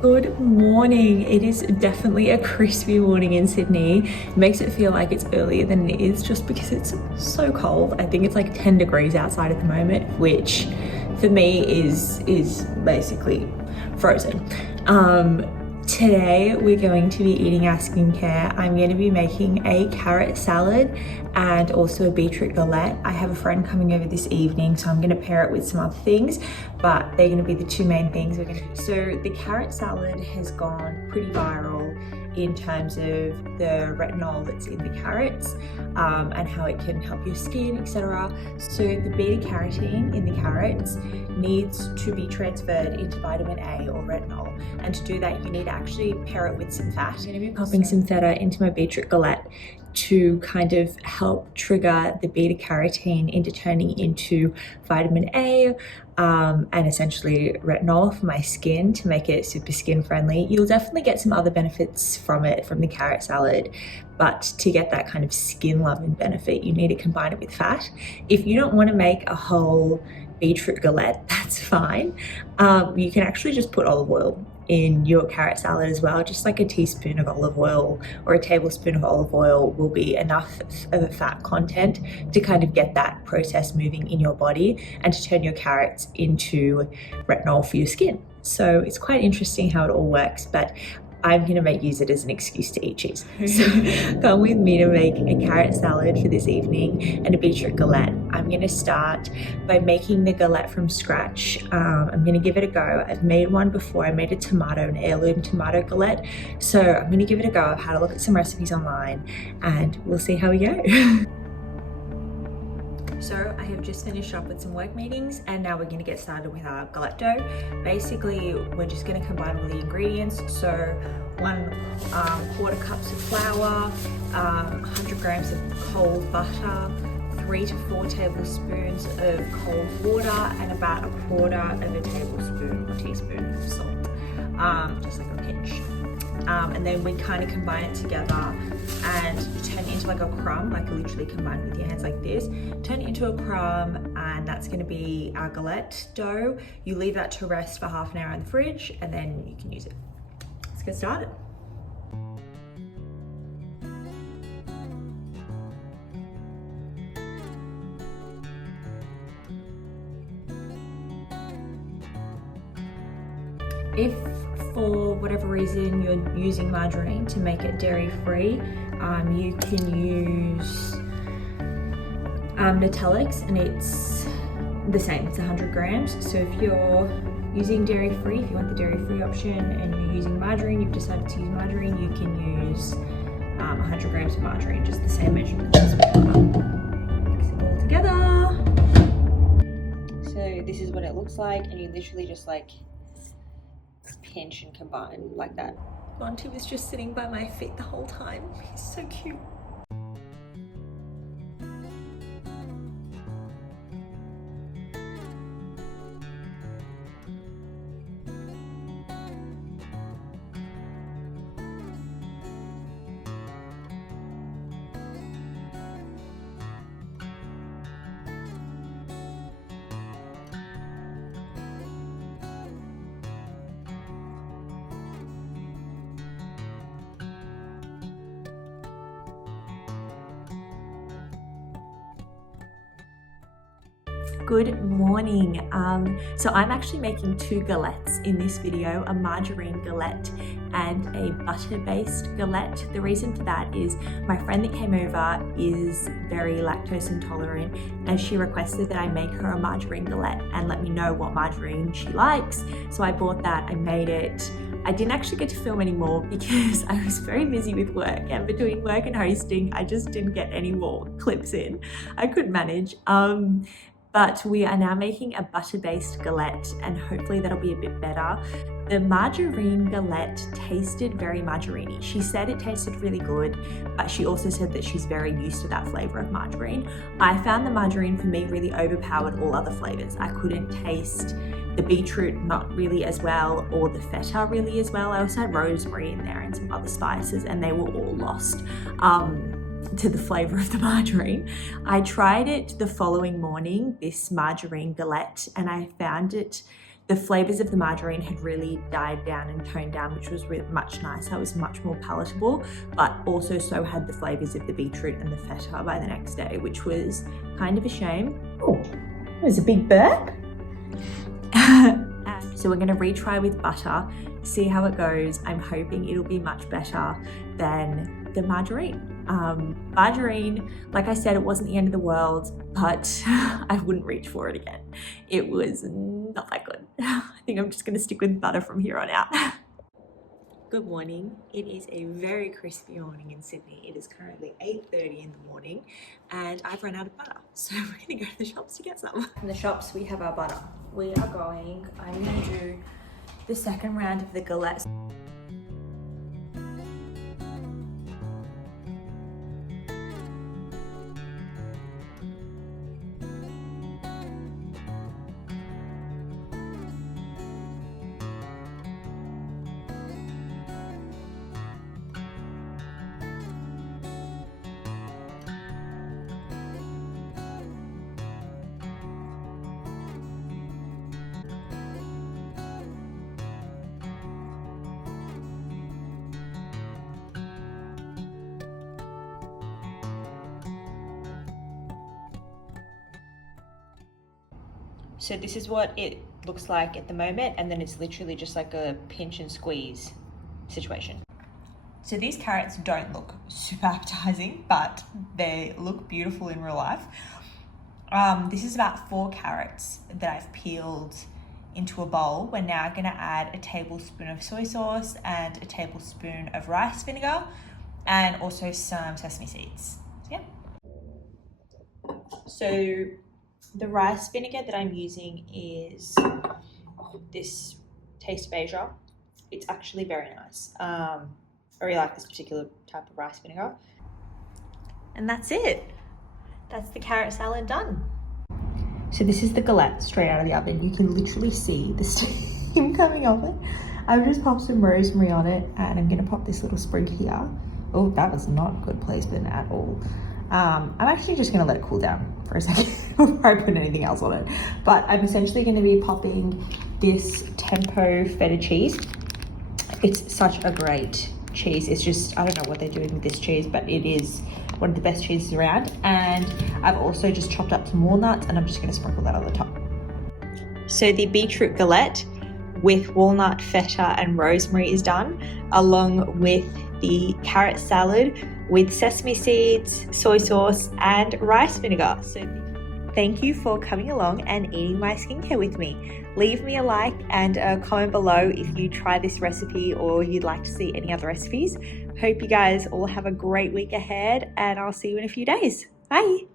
Good morning. It is definitely a crispy morning in Sydney. It makes it feel like it's earlier than it is just because it's so cold. I think it's like 10 degrees outside at the moment, which for me is basically frozen. Today we're going to be eating our skincare. I'm going to be making a carrot salad and also a beetroot galette. I have a friend coming over this evening, so I'm going to pair it with some other things, but they're going to be the two main things we're going to do. So the carrot salad has gone pretty viral in terms of the retinol that's in the carrots and how it can help your skin, etc. So the beta carotene in the carrots needs to be transferred into vitamin A or retinol, and to do that you need to actually pair it with some fat. I'm going to be popping some feta into my beetroot galette to kind of help trigger the beta carotene into turning into vitamin A and essentially retinol for my skin to make it super skin friendly. You'll definitely get some other benefits from it, from the carrot salad, but to get that kind of skin loving benefit, you need to combine it with fat. If you don't want to make a whole beetroot galette, that's fine. You can actually just put olive oil in your carrot salad as well. Just like a teaspoon of olive oil or a tablespoon of olive oil will be enough of a fat content to kind of get that process moving in your body and to turn your carrots into retinol for your skin. So it's quite interesting how it all works, but I'm going to use it as an excuse to eat cheese. So come with me to make a carrot salad for this evening and a beetroot galette. I'm going to start by making the galette from scratch. I'm going to give it a go. I've made one before. I made an heirloom tomato galette. So I'm going to give it a go. I've had a look at some recipes online and we'll see how we go. So I have just finished up with some work meetings and now we're going to get started with our galette dough. Basically, we're just going to combine all the ingredients. So 1 cups of flour, 100 grams of cold butter, 3 to 4 tablespoons of cold water, and about 1/4 of a tablespoon or teaspoon of salt, just like a pinch. And then we kind of combine it together and turn it into like a crumb, like literally combine with your hands like this. Turn it into a crumb, and that's going to be our galette dough. You leave that to rest for half an hour in the fridge and then you can use it. Let's get started. If for whatever reason you're using margarine to make it dairy-free, you can use Nutellix, and it's the same, it's 100 grams. So if you're using dairy-free, if you want the dairy-free option and you're using margarine, you've decided to use margarine, you can use 100 grams of margarine, just the same measurement as well. Mix it all together. So this is what it looks like, and you literally just like pinch and combine like that. Monty was just sitting by my feet the whole time. He's so cute. Good morning. So I'm actually making 2 galettes in this video, a margarine galette and a butter-based galette. The reason for that is my friend that came over is very lactose intolerant, and she requested that I make her a margarine galette and let me know what margarine she likes. So I bought that, I made it. I didn't actually get to film anymore because I was very busy with work, and between work and hosting, I just didn't get any more clips in. I couldn't manage. But we are now making a butter-based galette, and hopefully that'll be a bit better. The margarine galette tasted very margarine-y. She said it tasted really good, but she also said that she's very used to that flavor of margarine. I found the margarine for me really overpowered all other flavors. I couldn't taste the beetroot not really as well, or the feta really as well. I also had rosemary in there and some other spices, and they were all lost to the flavor of the margarine. I tried it the following morning, this margarine galette, and I found it the flavors of the margarine had really died down and toned down, which was much nicer. It was much more palatable, but also so had the flavors of the beetroot and the feta by the next day, which was kind of a shame. Oh, it was a big burp. So we're gonna retry with butter, see how it goes. I'm hoping it'll be much better than the margarine. Margarine, like I said, it wasn't the end of the world, but I wouldn't reach for it again. It was not that good. I think I'm just gonna stick with butter from here on out. Good morning. It is a very crispy morning in Sydney. It is currently 8:30 in the morning and I've run out of butter. So we're gonna go to the shops to get some. In the shops, we have our butter. I'm gonna do the second round of the Galette. So this is what it looks like at the moment, and then it's literally just like a pinch and squeeze situation. So these carrots don't look super appetizing, but they look beautiful in real life. This is about 4 carrots that I've peeled into a bowl. We're now gonna add a tablespoon of soy sauce and a tablespoon of rice vinegar, and also some sesame seeds. So, yeah. So the rice vinegar that I'm using is this Taste Beja. It's actually very nice. I really like this particular type of rice vinegar. And that's it. That's the carrot salad done. So this is the Galette straight out of the oven. You can literally see the steam coming off it. I've just popped some rosemary on it and I'm gonna pop this little sprig here. Oh, that was not good placement at all. I'm actually just gonna let it cool down for a second before I put anything else on it. But I'm essentially gonna be popping this Tempo feta cheese. It's such a great cheese. It's just, I don't know what they're doing with this cheese, but it is one of the best cheeses around. And I've also just chopped up some walnuts and I'm just gonna sprinkle that on the top. So the beetroot galette with walnut, feta and rosemary is done, along with the carrot salad with sesame seeds, soy sauce and rice vinegar. So thank you for coming along and eating my skincare with me. Leave me a like and a comment below if you try this recipe or you'd like to see any other recipes. Hope you guys all have a great week ahead and I'll see you in a few days. Bye.